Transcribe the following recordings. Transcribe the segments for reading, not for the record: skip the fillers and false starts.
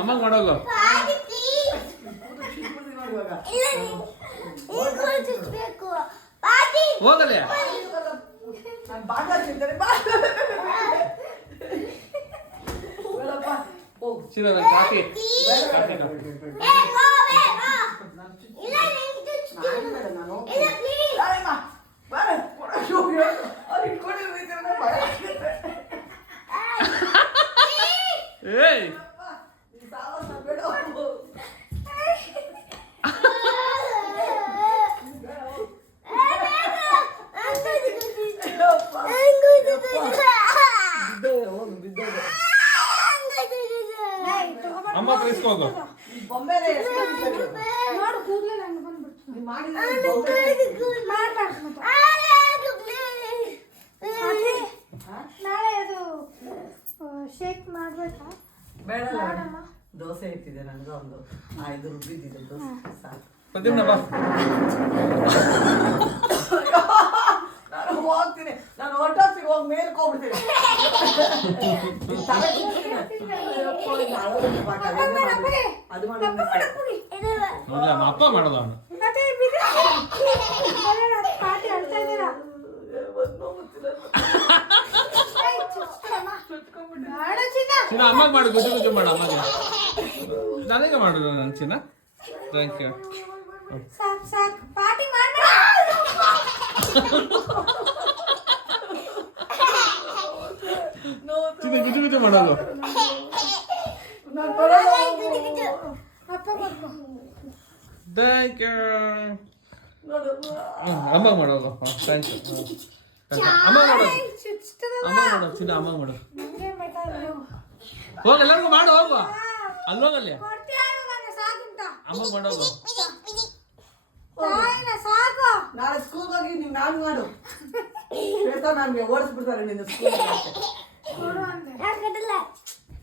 ಅಮ್ಮ ಮಾಡೋದು ಹೋಗಲೇ ಚಿನ್ನ ಕಾಫಿ ಏಯ್ ಅಮ್ಮ ಕಳಿಸ್ಕೋದು ನಾಳೆ ಅದು ಶೇಕ್ ಮಾಡ್ಬೇಕಾ ಬೇಡ ದೋಸೆ ಇಟ್ಟಿದೆ ನನಗೆ ಒಂದು 5 ರುಬ್ಬಿದ್ದಿದೆ ದೋಸೆ ಸಾಕು ಪ್ರತಿಮಾ ಬಾ ನಾನು ಹೋಗ್ತೀನಿ ನಾನು ಹೊಟ್ಟೋಗ್ತೀನಿ ಹೋಗಿ ಮೇಲೆ ಹೋಗ್ಬಿಡ್ತೀನಿ ಅದು ಇಲ್ಲ ಅಪ್ಪ ಮಾಡೋದು ಅವನು ಚಿನ್ನ ಅಮ್ಮಗೆ ಮಾಡು ಗುಜ್ಜು ಗುಜ್ಜು ಮಾಡು ಅಮ್ಮಗೆ ನನಗೆ ಮಾಡು ನನ್ನ ಚಿನ್ನ ಥ್ಯಾಂಕ್ ಯು ಚಿನ್ನ ಗುಜ್ಜು ಗುಜ್ಜು ಮಾಡೋದು ಥ್ಯಾಂಕ್ ಯು ಅಮ್ಮಗೆ ಮಾಡೋದು ಥ್ಯಾಂಕ್ ಯು ಅಮ್ಮ ಮಾಡೋದು ಅಮ್ಮ ಮಾಡು ಚಿನ್ನ ಅಮ್ಮ ಮಾಡು ಹೋಗ ಎಲ್ಲರಿಗೂ ಮಾಡು ಹೋಗುವ ಅಲ್ಲಿ ಹೋಗಲ್ಲಿ ಅಮ್ಮ ಮಾಡೋದು ನಾಳೆ ಸ್ಕೂಲ್ಗೆ ಹೋಗಿ ನೀವು ನಾನು ಮಾಡು ಶ್ವೇತಾ ನನಗೆ ಓಡಿಸ್ಬಿಡ್ತಾರೆ ನಿನ್ನ ಸ್ಕೂಲ್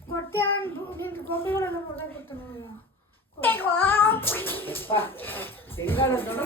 ಕೊಡ್ತೀಯ